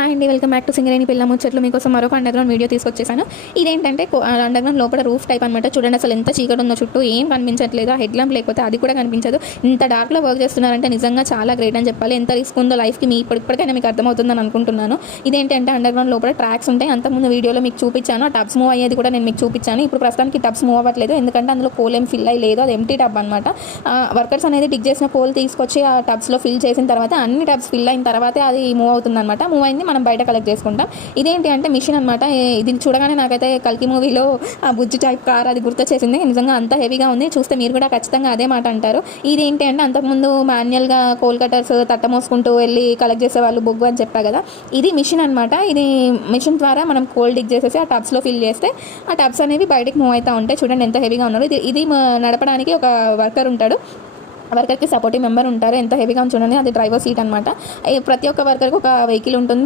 Hi అండి, welcome back to Singareni పిల్ల ముచ్చట్లు. మీకోసం మరొక అండర్గ్రౌండ్ వీడియో తీసుకొచ్చేసాను. ఇదేంటంటే అండర్గ్రౌండ్ లోపల రూఫ్ టైప్ అనమాట. చూడండి, అసలు ఎంత చీకటి ఉందో, చుట్టూ ఏం కనిపించట్లేదు. హెడ్ ల్యాంప్ లేకపోతే అది కూడా కనిపించదు. ఇంత డార్క్లో వర్క్ చేస్తున్నారంటే నిజంగా చాలా గ్రేట్ అని చెప్పాలి. ఎంత రిస్క్ ఉందో లైఫ్కి ఇప్పటికైనా మీకు అర్థమవుతుందని అనుకుంటున్నాను. ఇదేంటంటే అండర్గ్రౌండ్ లోపల ట్రాక్స్ ఉంటాయి. అంతకుముందు వీడియోలో మీకు చూపించాను. ఆ టబ్స్ మూవ్ అయ్యేది కూడా నేను మీకు చూపించాను. ఇప్పుడు ప్రస్తుతానికి టబ్స్ మూవ్ అవ్వట్లేదు, ఎందుకంటే అందులో కోల్ ఏం ఫిల్ అయ్యలేదు. అది ఎంటీ టబ్ అనమాట. వర్కర్స్ అనేది డిగ్ చేసిన కోల్ తీసుకొచ్చి ఆ టబ్స్లో ఫిల్ చేసిన తర్వాత అన్ని టబ్స్ ఫిల్ అయిన తర్వాతే అది మూవ్ అవుతుంది అనమాట. మూవ్ అయింది, మనం బయట కలెక్ట్ చేసుకుంటాం. ఇదేంటి అంటే మిషన్ అనమాట. ఇది చూడగానే నాకైతే కల్కి మూవీలో ఆ బుజ్జి టైప్ కార్ అది గుర్తొచ్చేసింది. నిజంగా అంత హెవీగా ఉంది. చూస్తే మీరు కూడా ఖచ్చితంగా అదే మాట అంటారు. ఇదేంటి అంటే అంతకుముందు మాన్యువల్గా కోల్ కటర్స్ తట్ట మోసుకుంటూ వెళ్ళి కలెక్ట్ చేసే వాళ్ళు బొగ్గు అని చెప్పా కదా, ఇది మిషన్ అనమాట. ఇది మిషన్ ద్వారా మనం కోల్ డిగ్ చేసేసి ఆ టబ్స్లో ఫిల్ చేస్తే ఆ టబ్స్ అనేవి బయటకు మూవ్ అవుతూ ఉంటాయి. చూడండి ఎంత హెవీగా ఉన్నారు. ఇది నడపడానికి ఒక వర్కర్ ఉంటాడు. వర్కర్కి సపోర్టివ్ మెంబర్ ఉంటారు. ఎంత హెవీగా చూడండి, అది డ్రైవర్ సీట్ అనమాట. ప్రతి ఒక్క వర్కర్కి ఒక వెహికల్ ఉంటుంది.